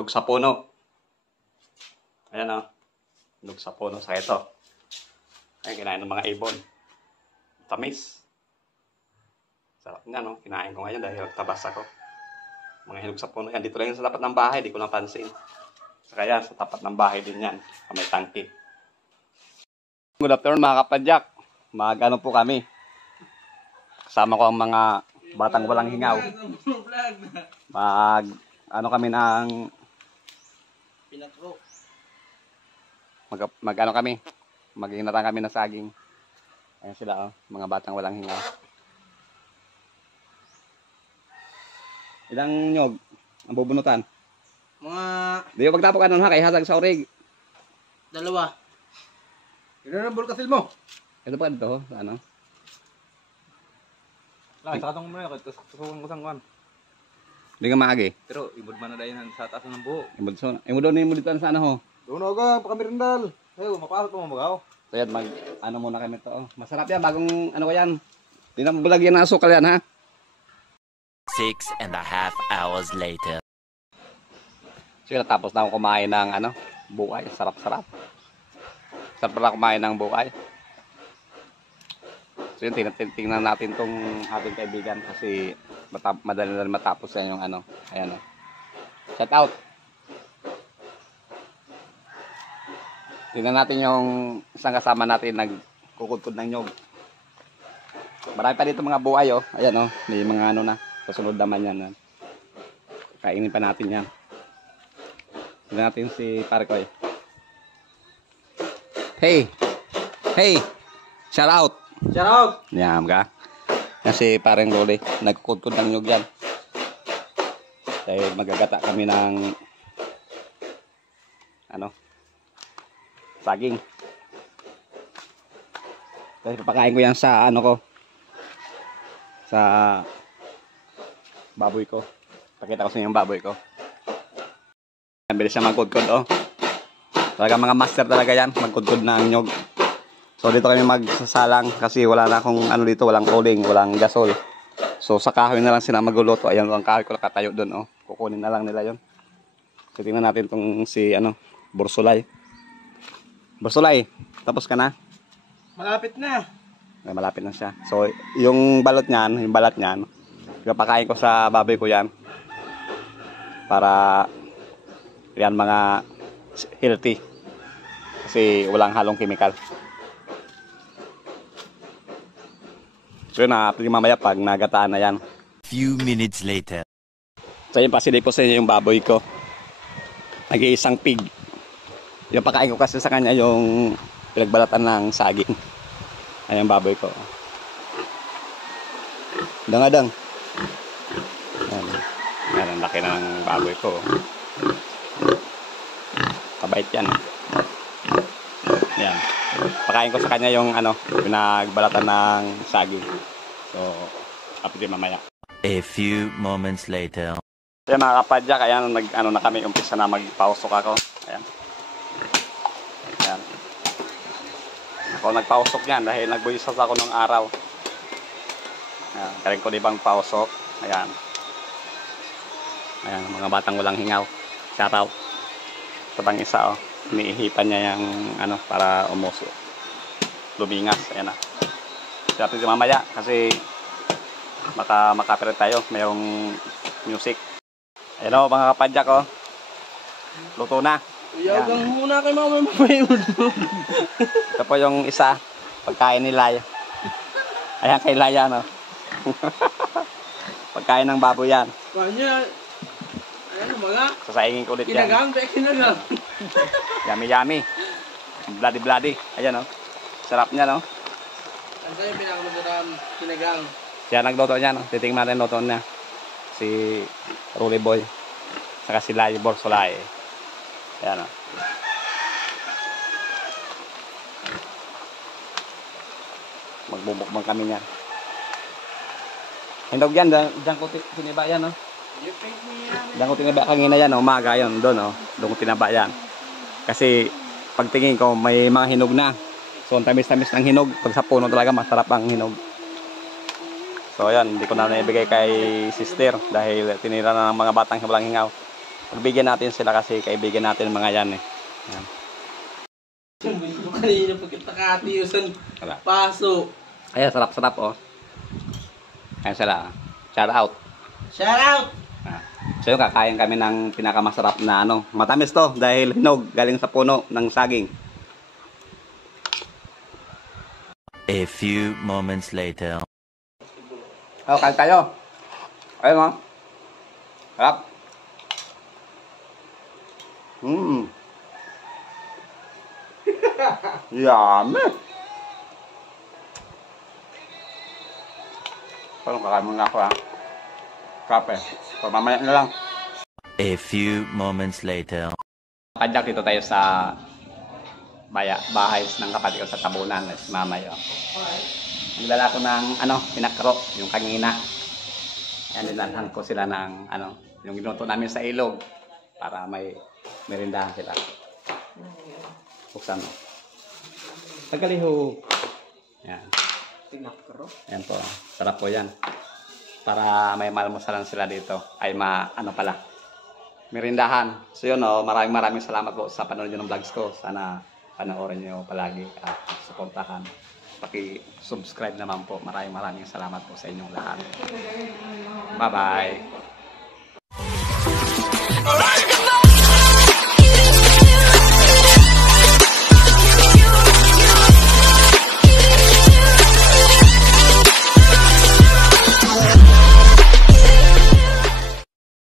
Hinog sa puno. Ayan o. Hinog sa puno sa ito. Ayan, kinain ng mga ibon. Tamis. Sarap niya, no? Kinain ko ngayon dahil tabas ako. Mga hinog sa puno yan. Dito lang yan sa tapat ng bahay. Di ko napansin. Saka yan, sa tapat ng bahay din yan. Sa may tangke. Good afternoon mga kapadyak. Mag-ano po kami. Kasama ko ang mga batang walang hingaw. Ano kami ng ano kami. Mag-inatan kami ng saging. Ayan sila, oh, mga batang walang hingaw. Ilang nyog ang bubunutan? Di ba pagtapok ano ha, kay hasag sa orig? 2. Ilan ang bulkasil mo? Ito pa dito, ano? Sakatong mo na, tusukan ko sang kan. Hindi ka maagi. Pero ibod man na dahin sa taas ng buo. Imod doon mo dito sa ano ho? Doon ako, pakamirindal. Ayaw, mapasok mo magaw. So yan, ano muna kami to. Oh. Masarap yan, bagong ano ko yan. Hindi na bulagyan ng asukal yan ha. 6.5 hours later. So yun, tapos na ako kumain ng ano, buhay. Sarap-sarap. Sarap pala kumain ng buhay. So yun, tingnan natin tong ating kaibigan kasi madali na matapos yan yung ano. Ayan o. Shout out. Tingnan natin yung isang kasama natin nagkukudkod ng nyog. Marami pa dito mga buhay o. Ayan o. May mga ano na. Kasunod naman yan. Kainin pa natin yan. Tingnan natin si Parkoy. Hey! Hey! Shout out! Shout out! Yan ka. Kasi parang loli. Nagkukudkod ng nyog yan. Dahil magagata kami ng ano? Saging. Dahil papakain ko yan sa ano ko. Sa baboy ko. Pakita ko sa inyo yung baboy ko. Bilis siya magkudkod oh. Talaga mga master talaga yan. Magkudkod ng nyog. So dito kami magsasalang kasi wala na akong ano dito. Walang uling, walang gasol. So sa kahoy na lang sila magluluto. Ayan ang kahoy ko nakatayo doon oh. Kukunin na lang nila yon. So tingnan natin tong si ano, Borsolay. Borsolay, tapos ka na? Malapit na. Ay, malapit na siya. So yung balot niyan, yung balat niyan, ipapakain ko sa baboy ko yan. Para yan mga healthy. Kasi walang halong chemical. So yun na, mamaya pag nagataan na yan. Few minutes later. So yun, pasilip ko sa inyo yung baboy ko. Nag-iisang pig. Yung pakain ko kasi sa kanya yung pinagbalatan ng saging. Ayan baboy ko. Dangadang. Yan ang laki na ng baboy ko. Kabait yan. Yan. Pakain ko sa kanya yung ano, pinagbalatan ng saging. So, kapit din mamaya. A few moments later. Kaya mga kapadyak, ayan, ano na kami, umpisa na magpausok ako. Ayan. Ayan. Ako nagpausok yan dahil nagbuisas ako ng araw. Ayan, galing ko libang pausok. Ayan. Ayan, mga batang walang hingaw. Shout out. Ito bang isa, oh. Iniihipan niya yung, ano, para umuso. Lumingas. Ayan na. Shout out mamaya kasi makapirit tayo. Mayroong music. Ayan o, mga kapadyak o. Luto na. Iyagang muna kay mama mapayod. Ito po yung isa. Pagkain ni Laya. Ayan kay Laya no. Pagkain ng baboy yan. Kanya. Ayan mga. Sasaingin ko ulit yan. Kinagang. Yummy yummy. Bloody bloody. Ayan o. Sarap niya no. Ang sa'yo pinakamasarap kinagang. Siya nagluto niya no. Titingnan natin luto niya. Si Rolly Boy saka si Lai Borsolay. Ayan o. Magbubukbang kami niyan. Hindog yan, dyan ko tiniba yan o. Dyan ko tiniba kanina yan o. Umaga yun, doon o. Doon ko tinaba yan. Kasi pagtingin ko may mga hinog na. So ang tamis-tamis ng hinog. Pag sa puno talaga masarap ang hinog. So ayan, hindi ko na naibigay kay sister dahil tinira na ng mga batang walang hingaw. Pagbigyan natin sila kasi kaibigan natin mga yan eh. Yan. Kanina pagkakatiusan. Wala. Paso. Ayan, sarap-sarap oh. Ayan sila. Shout out. Shout out! Ah. So yun, kakain kami ng pinakamasarap na ano. Matamis to dahil hinog galing sa puno ng saging. A few moments later. Oh, kain tayo. Ayun oh. Sarap. Yummy. Parang kakain muna ako ah. Kape. So, mamaya na lang. A few moments later. Padyak dito tayo sa bahay ng kapatid ko sa Tabunan. Si Mama yun. Nagdala ko ng pinakro, yung kanina. Yan, nilalhan ko sila ng yung ginuto namin sa ilog para may merindahan sila. Buksan mo. Tagaliho. Yan. Pinakro. Yan po. Sarap po yan. Para may malmasalan sila dito. Ay merindahan. So yun maraming salamat po sa panonood ng vlogs ko. Sana panoorin nyo palagi at suportahan. Paki-subscribe naman po. Maraming salamat po sa inyong lahat. Bye-bye.